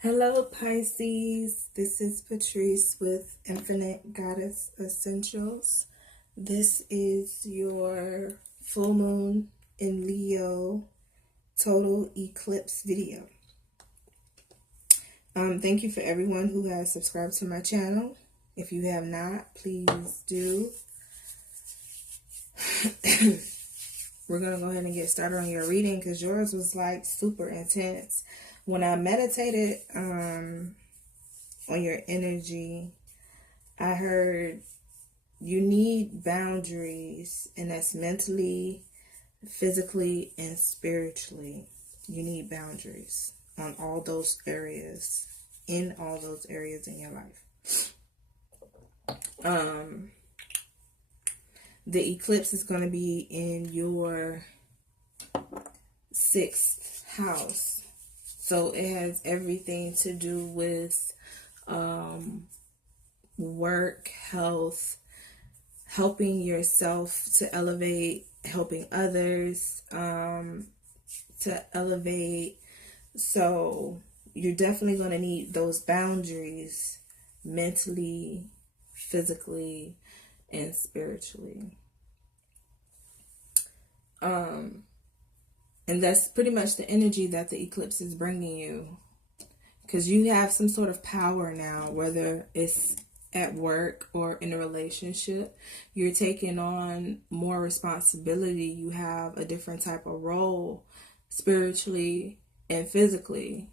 Hello, Pisces. This is Patrice with Infinite Goddess Essentials. This is your full moon in Leo total eclipse video. Thank you for everyone who has subscribed to my channel. If you have not, please do. We're going to go ahead and get started on your reading because yours was like super intense. When I meditated on your energy, I heard you need boundaries, and that's mentally, physically, and spiritually. You need boundaries on all those areas, in all those areas in your life. The eclipse is going to be in your 6th house. So it has everything to do with work, health, helping yourself to elevate, helping others to elevate. So you're definitely going to need those boundaries mentally, physically, and spiritually. And that's pretty much the energy that the eclipse is bringing you. Because you have some sort of power now, whether it's at work or in a relationship. You're taking on more responsibility. You have a different type of role spiritually and physically.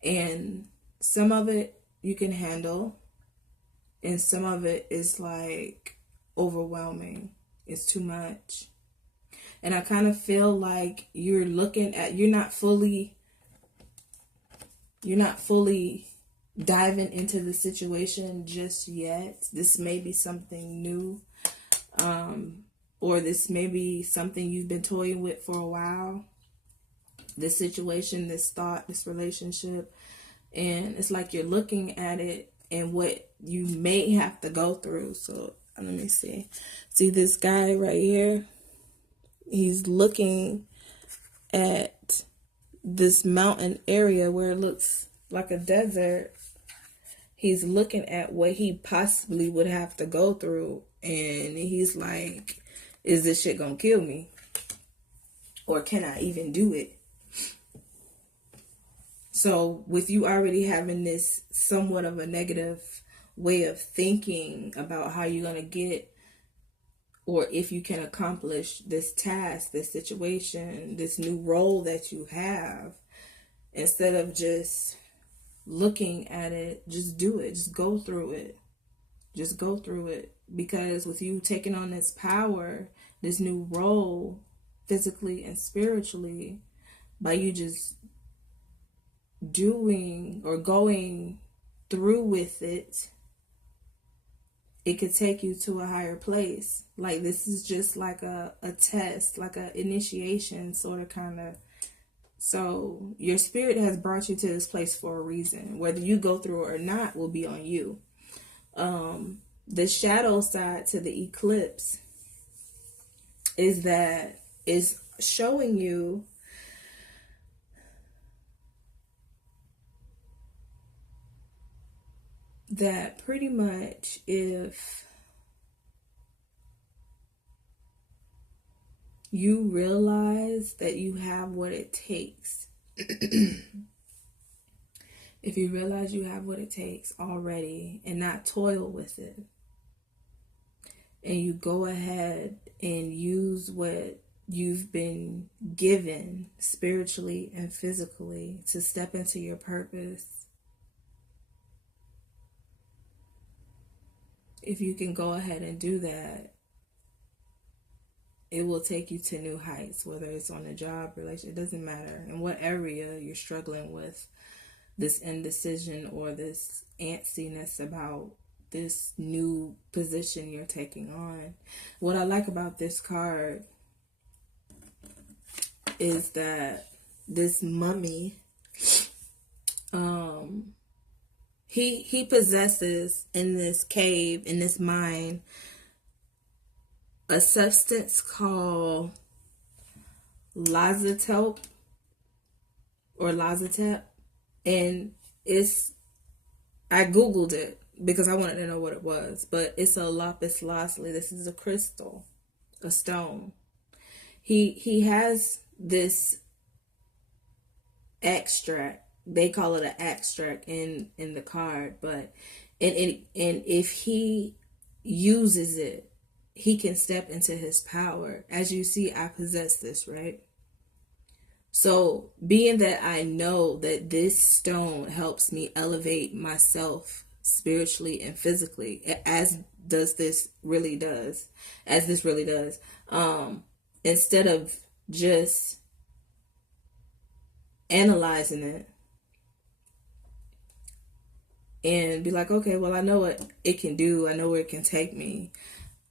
And some of it you can handle, and some of it is like overwhelming. It's too much. And I kind of feel like you're not fully diving into the situation just yet. This may be something new, or this may be something you've been toying with for a while. This situation, this thought, this relationship, and it's like you're looking at it and what you may have to go through. So let me see. See this guy right here? He's looking at this mountain area where it looks like a desert. He's looking at what he possibly would have to go through, and he's like, is this shit gonna kill me? Or can I even do it? So with you already having this somewhat of a negative way of thinking about how you're gonna get, or if you can accomplish this task, this situation, this new role that you have, instead of just looking at it, just do it. Just go through it. Just go through it. Because with you taking on this power, this new role, physically and spiritually, by you just doing or going through with it, it could take you to a higher place. Like this is just like a test, like an initiation sort of kind of. So your spirit has brought you to this place for a reason. Whether you go through it or not will be on you. The shadow side to the eclipse is showing you that pretty much if you realize that you have what it takes, if you realize you have what it takes already and not toil with it, and you go ahead and use what you've been given spiritually and physically to step into your purpose, if you can go ahead and do that, it will take you to new heights, whether it's on a job, relation, it doesn't matter. In what area you're struggling with this indecision or this antsiness about this new position you're taking on. What I like about this card is that this mummy, he possesses in this cave, in this mine, a substance called lazatep or lazatep. And I Googled it because I wanted to know what it was. But it's a lapis lazuli. This is a crystal, a stone. He has this extract. They call it an extract in the card, but and if he uses it, he can step into his power. As you see, I possess this, right? So, being that I know that this stone helps me elevate myself spiritually and physically, as this really does, instead of just analyzing it and be like, okay, well, I know what it can do, I know where it can take me,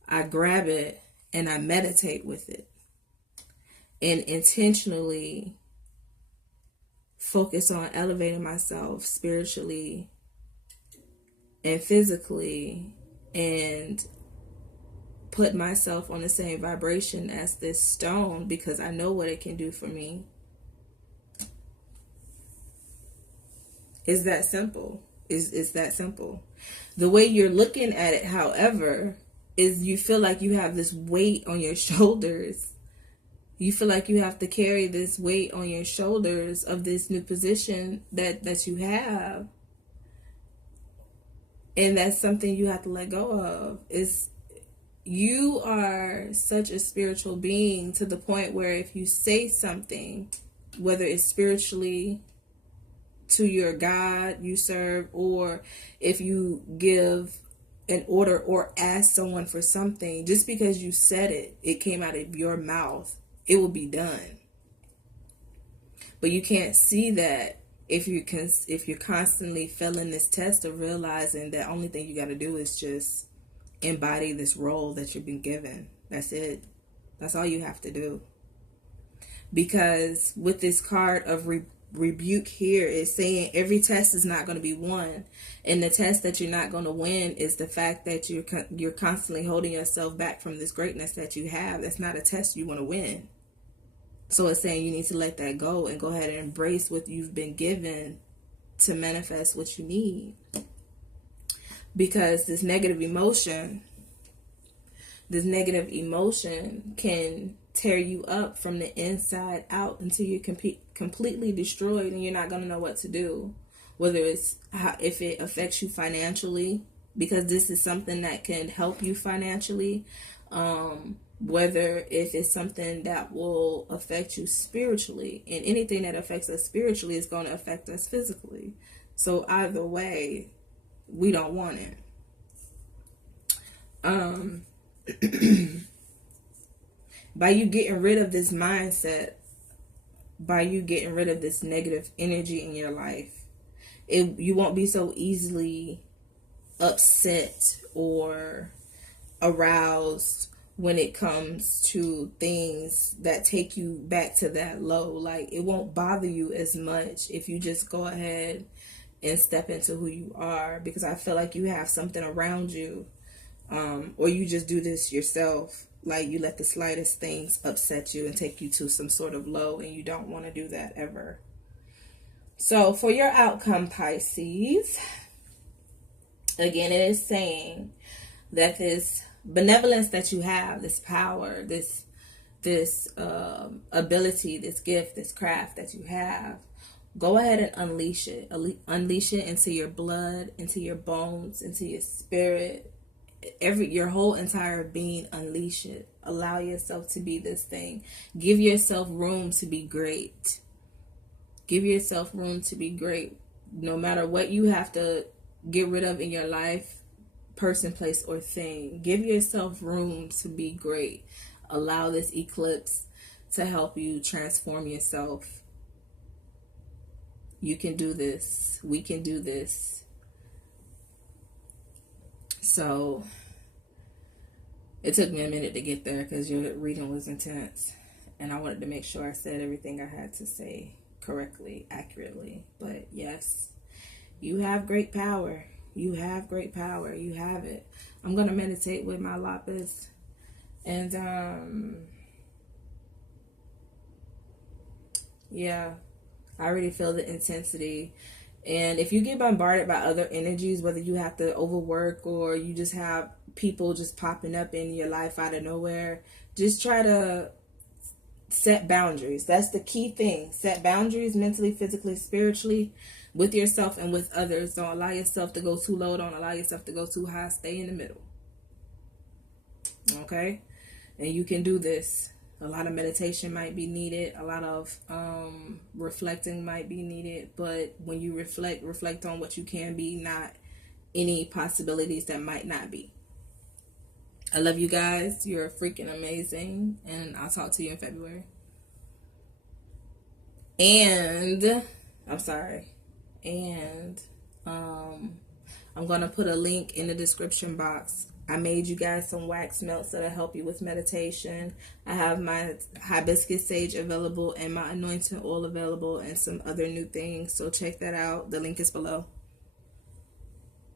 I grab it and I meditate with it and intentionally focus on elevating myself spiritually and physically, and put myself on the same vibration as this stone because I know what it can do for me. It's that simple. It's that simple. The way you're looking at it, however, is you feel like you have this weight on your shoulders. You feel like you have to carry this weight on your shoulders of this new position that you have. And that's something you have to let go of. You are such a spiritual being to the point where if you say something, whether it's spiritually to your God you serve, or if you give an order or ask someone for something, just because you said it, it came out of your mouth, it will be done. But you can't see that if you're constantly failing this test of realizing that only thing you got to do is just embody this role that you've been given. That's it. That's all you have to do. Because with this card of rebuke here, is saying every test is not going to be won, and the test that you're not going to win is the fact that you're constantly holding yourself back from this greatness that you have. That's not a test you want to win. So it's saying you need to let that go and go ahead and embrace what you've been given to manifest what you need. Because this negative emotion can tear you up from the inside out until you're completely destroyed and you're not going to know what to do. Whether it's if it affects you financially, because this is something that can help you financially. Whether if it's something that will affect you spiritually, and anything that affects us spiritually is going to affect us physically. So either way, we don't want it. By you getting rid of this mindset, by you getting rid of this negative energy in your life, you won't be so easily upset or aroused when it comes to things that take you back to that low. Like, it won't bother you as much if you just go ahead and step into who you are, because I feel like you have something around you, or you just do this yourself. Like, you let the slightest things upset you and take you to some sort of low, and you don't want to do that ever. So for your outcome, Pisces, again, it is saying that this benevolence that you have, this power, this ability, this gift, this craft that you have, go ahead and unleash it. Unleash it into your blood, into your bones, into your spirit, your whole entire being. Unleash it. Allow yourself to be this thing. Give yourself room to be great. Give yourself room to be great. No matter what you have to get rid of in your life, person, place, or thing, give yourself room to be great. Allow this eclipse to help you transform yourself. You can do this. We can do this. So it took me a minute to get there because your reading was intense, and I wanted to make sure I said everything I had to say correctly, accurately. But yes, you have great power. You have great power. You have it. I'm going to meditate with my lapis. And, yeah, I already feel the intensity. And if you get bombarded by other energies, whether you have to overwork or you just have people just popping up in your life out of nowhere, just try to set boundaries. That's the key thing. Set boundaries mentally, physically, spiritually, with yourself and with others. Don't allow yourself to go too low. Don't allow yourself to go too high. Stay in the middle. Okay? And you can do this. A lot of meditation might be needed. A lot of reflecting might be needed. But when you reflect on what you can be, not any possibilities that might not be. I love you guys. You're freaking amazing. And I'll talk to you in February. And I'm sorry. And I'm going to put a link in the description box. I made you guys some wax melts that'll help you with meditation. I have my hibiscus sage available and my anointing oil available and some other new things. So check that out. The link is below.